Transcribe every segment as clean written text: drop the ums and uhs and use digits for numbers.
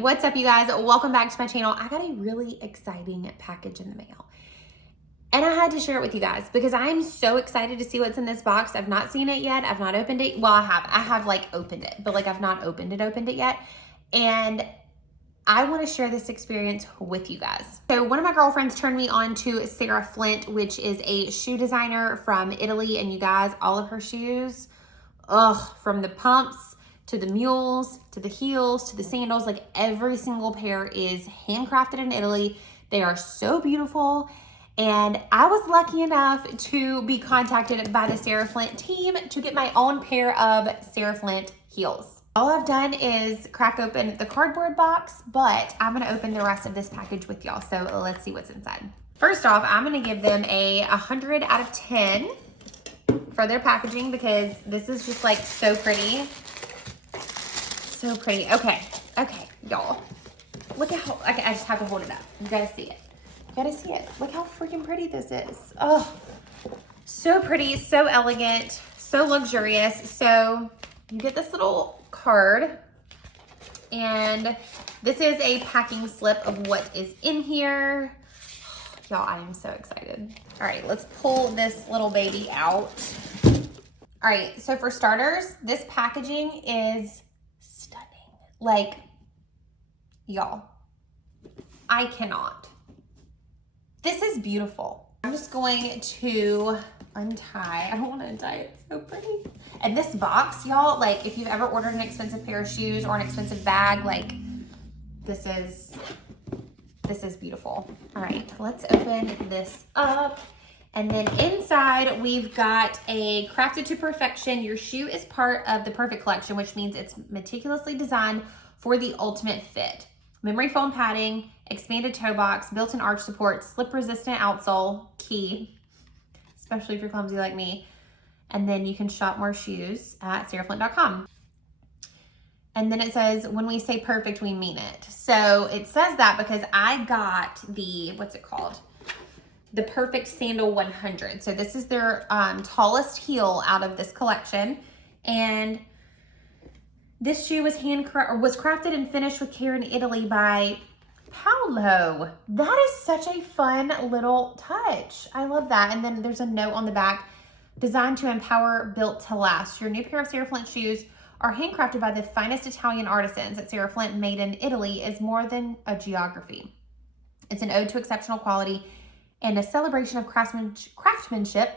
What's up, you guys? Welcome back to my channel. I got a really exciting package in the mail and I had to share it with you guys because I'm so excited to see what's in this box. I've not seen it yet. I've not opened it. Well, I have like opened it, but like I've not opened it yet. And I want to share this experience with you guys. So one of my girlfriends turned me on to Sarah Flint, which is a shoe designer from Italy. And you guys, all of her shoes, from the pumps to the mules, to the heels, to the sandals, like every single pair is handcrafted in Italy. They are so beautiful. And I was lucky enough to be contacted by the Sarah Flint team to get my own pair of Sarah Flint heels. All I've done is crack open the cardboard box, but I'm gonna open the rest of this package with y'all. So let's see what's inside. First off, I'm gonna give them a 100 out of 10 for their packaging because this is just like so pretty. So pretty. Okay, y'all. Look at how, I just have to hold it up. You gotta see it. You gotta see it. Look how freaking pretty this is. Oh, so pretty, so elegant, so luxurious. So you get this little card and this is a packing slip of what is in here. Y'all, I am so excited. All right, let's pull this little baby out. All right, so for starters, this packaging is stunning. Like, y'all, I cannot. This is beautiful. I'm just going to untie. I don't want to untie it. It's so pretty. And this box, y'all, like if you've ever ordered an expensive pair of shoes or an expensive bag, like this is beautiful. All right, let's open this up. And then inside we've got a crafted to perfection. Your shoe is part of the perfect collection, which means it's meticulously designed for the ultimate fit. Memory foam padding, expanded toe box, built-in arch support, slip-resistant outsole, key, especially if you're clumsy like me. And then you can shop more shoes at SARAHFLINT.com. And then it says, when we say perfect, we mean it. So it says that because I got the, what's it called? The Perfect Sandal 100. So this is their tallest heel out of this collection. And this shoe was crafted and finished with care in Italy by Paolo. That is such a fun little touch. I love that. And then there's a note on the back, designed to empower, built to last. Your new pair of Sarah Flint shoes are handcrafted by the finest Italian artisans. At Sarah Flint, made in Italy is more than a geography. It's an ode to exceptional quality and a celebration of craftsmanship,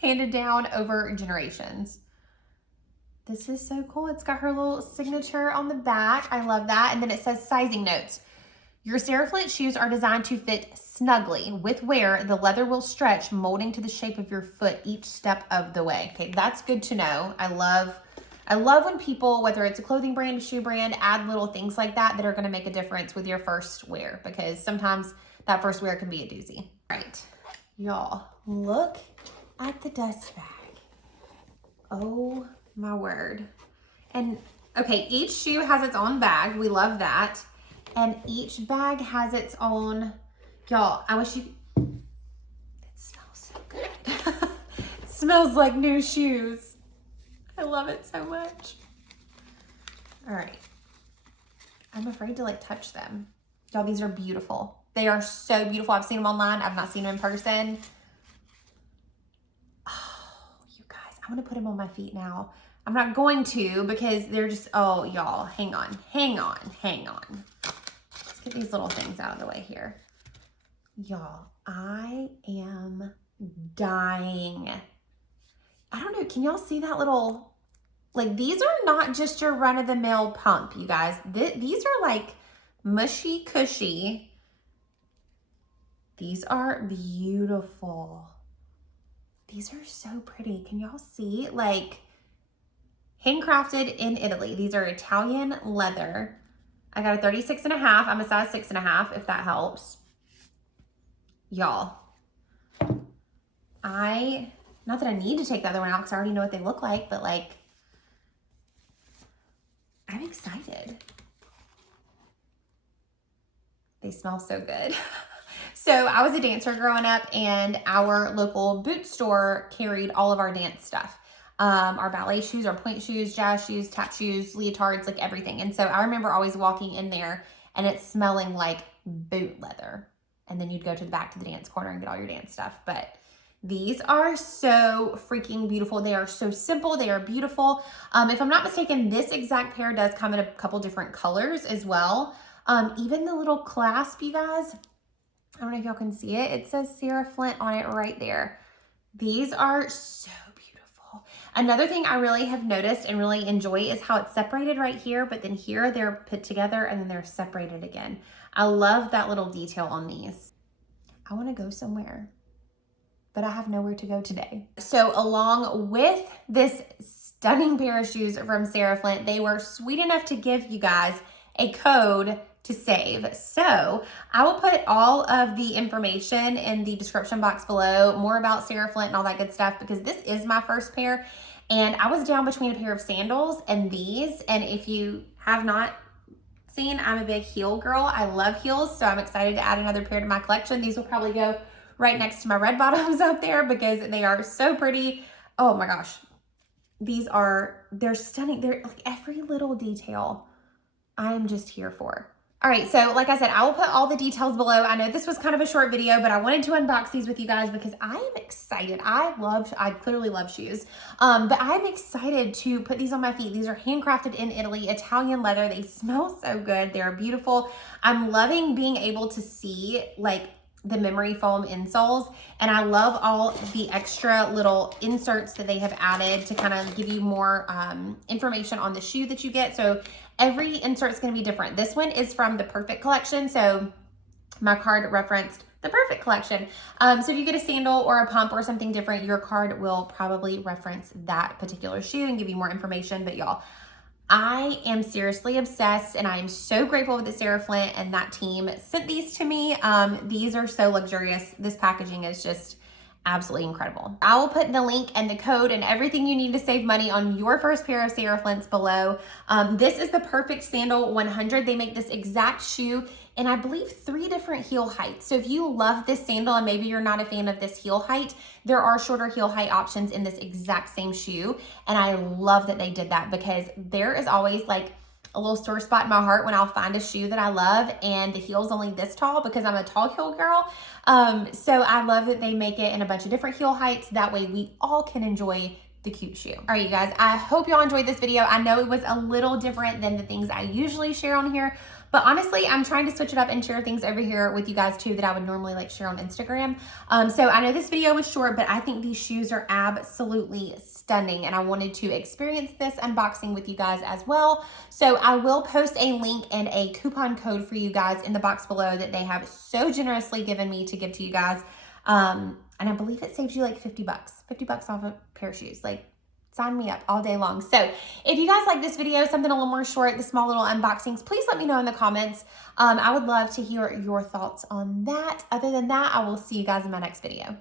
handed down over generations. This is so cool. It's got her little signature on the back. I love that. And then it says sizing notes. Your Sarah Flint shoes are designed to fit snugly. With wear, the leather will stretch, molding to the shape of your foot each step of the way. Okay, that's good to know. I love when people, whether it's a clothing brand, a shoe brand, add little things like that that are gonna make a difference with your first wear, because sometimes that first wear can be a doozy. All right, y'all, look at the dust bag. Oh my word. And okay, each shoe has its own bag. We love that. And each bag has its own, y'all, I wish you, it smells so good. It smells like new shoes. I love it so much. All right. I'm afraid to like touch them. Y'all, these are beautiful. They are so beautiful. I've seen them online. I've not seen them in person. Oh, you guys, I'm gonna put them on my feet now. I'm not going to because they're just, oh, y'all, hang on. Let's get these little things out of the way here. Y'all, I am dying. I don't know, can y'all see that little, like these are not just your run-of-the-mill pump, you guys. These are like mushy cushy. These are beautiful. These are so pretty. Can y'all see? Like, handcrafted in Italy. These are Italian leather. I got a 36.5. I'm a size 6.5, if that helps. Y'all, not that I need to take the other one out because I already know what they look like, but like, I'm excited. They smell so good. So I was a dancer growing up and our local boot store carried all of our dance stuff. our ballet shoes, our point shoes, jazz shoes, tap shoes, leotards, like everything. And so I remember always walking in there and it's smelling like boot leather. And then you'd go to the back to the dance corner and get all your dance stuff. But these are so freaking beautiful. They are so simple. They are beautiful. If I'm not mistaken, this exact pair does come in a couple different colors as well. Even the little clasp, you guys, I don't know if y'all can see it. It says Sarah Flint on it right there. These are so beautiful. Another thing I really have noticed and really enjoy is how it's separated right here, but then here they're put together and then they're separated again. I love that little detail on these. I want to go somewhere, but I have nowhere to go today. So along with this stunning pair of shoes from Sarah Flint, they were sweet enough to give you guys a code to save. So I will put all of the information in the description box below, more about Sarah Flint and all that good stuff, because this is my first pair and I was down between a pair of sandals and these. And if you have not seen, I'm a big heel girl. I love heels, so I'm excited to add another pair to my collection. These will probably go right next to my red bottoms up there because they are so pretty. Oh my gosh. They're stunning. They're like every little detail I am just here for. All right, so like I said, I will put all the details below. I know this was kind of a short video, but I wanted to unbox these with you guys because I am excited. I clearly love shoes, but I'm excited to put these on my feet. These are handcrafted in Italy, Italian leather. They smell so good. They're beautiful. I'm loving being able to see like the memory foam insoles, and I love all the extra little inserts that they have added to kind of give you more information on the shoe that you get. So every insert is going to be different. This one is from the Perfect collection, so my card referenced the Perfect collection. So if you get a sandal or a pump or something different, your card will probably reference that particular shoe and give you more information. But y'all, I am seriously obsessed, and I am so grateful that Sarah Flint and that team sent these to me. These are so luxurious. This packaging is just absolutely incredible. I will put the link and the code and everything you need to save money on your first pair of Sarah Flints below. This is the Perfect Sandal 100. They make this exact shoe in, I believe, 3 different heel heights. So if you love this sandal and maybe you're not a fan of this heel height, there are shorter heel height options in this exact same shoe. And I love that they did that because there is always like a little sore spot in my heart when I'll find a shoe that I love and the heel's only this tall because I'm a tall heel girl. So I love that they make it in a bunch of different heel heights. That way we all can enjoy the cute shoe. All right, you guys, I hope y'all enjoyed this video. I know it was a little different than the things I usually share on here, but honestly, I'm trying to switch it up and share things over here with you guys too that I would normally like share on Instagram. So I know this video was short, but I think these shoes are absolutely stunning and I wanted to experience this unboxing with you guys as well. So I will post a link and a coupon code for you guys in the box below that they have so generously given me to give to you guys. And I believe it saves you like 50 bucks off a pair of shoes. Like, sign me up all day long. So if you guys like this video, something a little more short, the small little unboxings, please let me know in the comments. I would love to hear your thoughts on that. Other than that, I will see you guys in my next video.